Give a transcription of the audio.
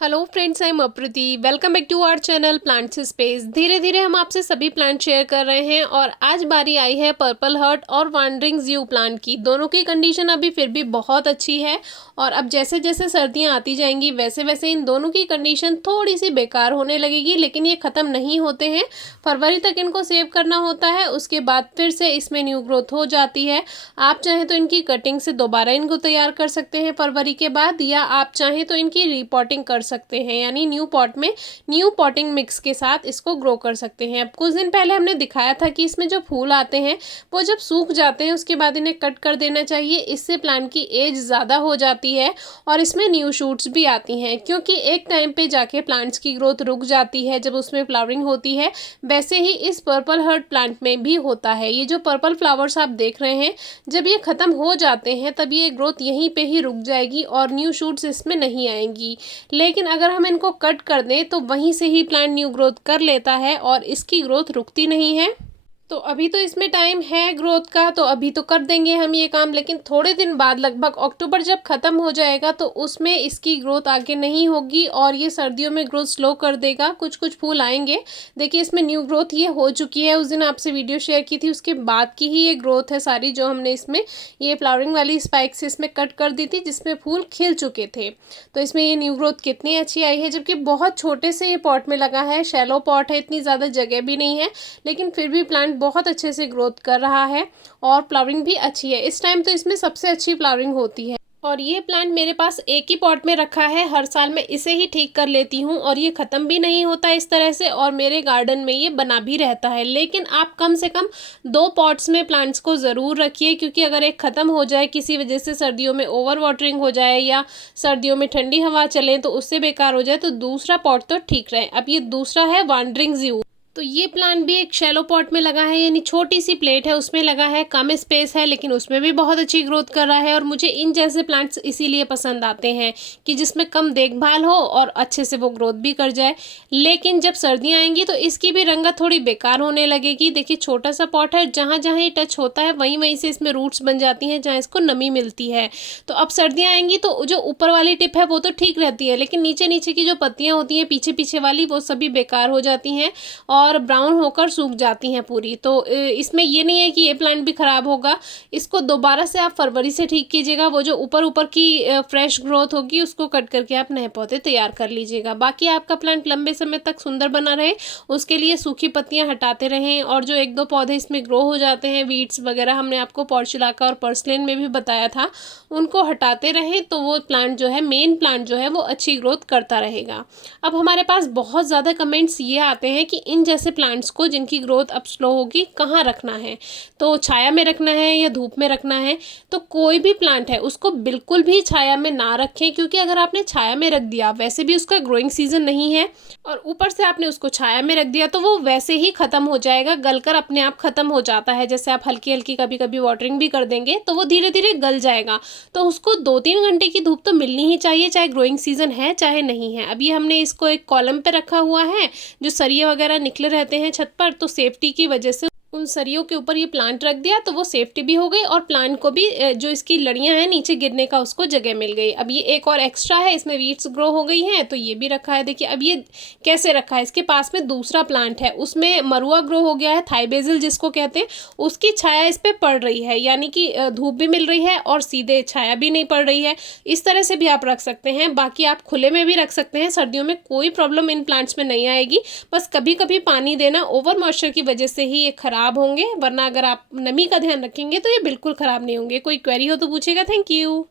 Hello friends, I am Aprati. Welcome back to our channel plants space. धीरे धीरे हम आपसे सभी प्लांट शेयर कर रहे हैं और आज बारी आई है पर्पल हर्ट और वांडरिंग ज़्यू प्लांट की। दोनों की कंडीशन अभी फिर भी बहुत अच्छी है और अब जैसे जैसे सर्दियां आती जाएंगी वैसे वैसे इन दोनों की कंडीशन थोड़ी सी बेकार होने लगेगी, लेकिन ये ख़त्म नहीं होते हैं। फरवरी तक इनको सेव करना होता है, उसके बाद फिर से इसमें न्यू ग्रोथ हो जाती है। आप चाहें तो इनकी कटिंग से दोबारा इनको तैयार कर सकते हैं फरवरी के बाद, या आप चाहें तो इनकी रिपॉटिंग कर सकते हैं, यानी न्यू पॉट में न्यू पॉटिंग मिक्स के साथ इसको ग्रो कर सकते हैं। अब कुछ दिन पहले हमने दिखाया था कि इसमें जो फूल आते हैं वो जब सूख जाते हैं उसके बाद इन्हें कट कर देना चाहिए। इससे प्लांट की एज ज़्यादा हो जाती है और इसमें न्यू शूट्स भी आती हैं, क्योंकि एक टाइम पे जाके प्लांट्स की ग्रोथ रुक जाती है जब उसमें फ्लावरिंग होती है। वैसे ही इस पर्पल हर्ट प्लांट में भी होता है। ये जो पर्पल फ्लावर्स आप देख रहे हैं, जब ये ख़त्म हो जाते हैं तब ये ग्रोथ यहीं पे ही रुक जाएगी और न्यू शूट्स इसमें नहीं आएंगी। लेकिन अगर हम इनको कट कर दें तो वहीं से ही प्लांट न्यू ग्रोथ कर लेता है और इसकी ग्रोथ रुकती नहीं है। तो अभी तो इसमें टाइम है ग्रोथ का, तो अभी तो कर देंगे हम ये काम, लेकिन थोड़े दिन बाद लगभग अक्टूबर जब ख़त्म हो जाएगा तो उसमें इसकी ग्रोथ आगे नहीं होगी और ये सर्दियों में ग्रोथ स्लो कर देगा। कुछ कुछ फूल आएंगे। देखिए इसमें न्यू ग्रोथ ये हो चुकी है, उस दिन आपसे वीडियो शेयर की थी उसके बाद की ही ये ग्रोथ है सारी, जो हमने इसमें ये फ्लावरिंग वाली स्पाइक्स इसमें कट कर दी थी जिसमें फूल खिल चुके थे। तो इसमें ये न्यू ग्रोथ कितनी अच्छी आई है, जबकि बहुत छोटे से ये पॉट में लगा है, शैलो पॉट है, इतनी ज़्यादा जगह भी नहीं है, लेकिन फिर भी प्लांट बहुत अच्छे से ग्रोथ कर रहा है और फ्लावरिंग भी अच्छी है। इस टाइम तो इसमें सबसे अच्छी फ्लावरिंग होती है। और ये प्लांट मेरे पास एक ही पॉट में रखा है, हर साल मैं इसे ही ठीक कर लेती हूँ और ये ख़त्म भी नहीं होता इस तरह से, और मेरे गार्डन में ये बना भी रहता है। लेकिन आप कम से कम 2 पॉट्स में प्लांट्स को ज़रूर रखिए, क्योंकि अगर एक ख़त्म हो जाए किसी वजह से, सर्दियों में ओवर वाटरिंग हो जाए या सर्दियों में ठंडी हवा चले तो उससे बेकार हो जाए, तो दूसरा पॉट तो ठीक रहे। अब ये दूसरा है वांडरिंग ज़्यू। तो ये प्लांट भी एक शैलो पॉट में लगा है, यानी छोटी सी प्लेट है उसमें लगा है, कम स्पेस है, लेकिन उसमें भी बहुत अच्छी ग्रोथ कर रहा है। और मुझे इन जैसे प्लांट्स इसीलिए पसंद आते हैं कि जिसमें कम देखभाल हो और अच्छे से वो ग्रोथ भी कर जाए। लेकिन जब सर्दियाँ आएंगी तो इसकी भी रंगत थोड़ी बेकार होने लगेगी। देखिए छोटा सा पॉट है, जहाँ जहाँ ये टच होता है वहीं वहीं से इसमें रूट्स बन जाती हैं जहाँ इसको नमी मिलती है। तो अब सर्दियाँ आएंगी तो जो ऊपर वाली टिप है वो तो ठीक रहती है, लेकिन नीचे नीचे की जो पत्तियाँ होती हैं पीछे पीछे वाली, वो सभी बेकार हो जाती हैं और ब्राउन होकर सूख जाती हैं पूरी। तो इसमें ये नहीं है कि ये प्लांट भी ख़राब होगा। इसको दोबारा से आप फरवरी से ठीक कीजिएगा। वो जो ऊपर ऊपर की फ्रेश ग्रोथ होगी उसको कट करके आप नए पौधे तैयार कर लीजिएगा। बाकी आपका प्लांट लंबे समय तक सुंदर बना रहे उसके लिए सूखी पत्तियां हटाते रहें, और जो 1-2 पौधे इसमें ग्रो हो जाते हैं, वीड्स वगैरह हमने आपको पोर्चुलाका और पर्सलेन में भी बताया था, उनको हटाते रहें तो वो प्लांट जो है, मेन प्लांट जो है, वो अच्छी ग्रोथ करता रहेगा। अब हमारे पास बहुत ज़्यादा कमेंट्स ये आते हैं कि इन जैसे प्लांट्स को जिनकी ग्रोथ अब स्लो होगी कहाँ रखना है, तो छाया में रखना है या धूप में रखना है। तो कोई भी प्लांट है उसको बिल्कुल भी छाया में ना रखें, क्योंकि अगर आपने छाया में रख दिया, वैसे भी उसका ग्रोइंग सीजन नहीं है और ऊपर से आपने उसको छाया में रख दिया, तो वो वैसे ही ख़त्म हो जाएगा, गलकर अपने आप ख़त्म हो जाता है। जैसे आप हल्की हल्की कभी कभी वाटरिंग भी कर देंगे तो वो धीरे धीरे गल जाएगा। तो उसको 2-3 घंटे की धूप तो मिलनी ही चाहिए, चाहे ग्रोइंग सीजन है चाहे नहीं है। अभी हमने इसको एक कॉलम पे रखा हुआ है, जो सरिये वगैरह निकले रहते हैं छत पर, तो सेफ्टी की वजह से उन सरियों के ऊपर ये प्लांट रख दिया, तो वो सेफ्टी भी हो गई और प्लांट को भी जो इसकी लड़ियां हैं नीचे गिरने का उसको जगह मिल गई। अब ये एक और एक्स्ट्रा है, इसमें वीड्स ग्रो हो गई हैं तो ये भी रखा है। देखिए अब ये कैसे रखा है, इसके पास में दूसरा प्लांट है, उसमें मरुआ ग्रो हो गया है, थाई बेसिल जिसको कहते हैं, उसकी छाया इस पर पड़ रही है, यानी कि धूप भी मिल रही है और सीधे छाया भी नहीं पड़ रही है। इस तरह से भी आप रख सकते हैं। बाकी आप खुले में भी रख सकते हैं, सर्दियों में कोई प्रॉब्लम इन प्लांट्स में नहीं आएगी। बस कभी कभी पानी देना, ओवर मॉइस्चर की वजह से ही ये खराब होंगे, वरना अगर आप नमी का ध्यान रखेंगे तो ये बिल्कुल ख़राब नहीं होंगे। कोई क्वेरी हो तो पूछेगा। Thank you.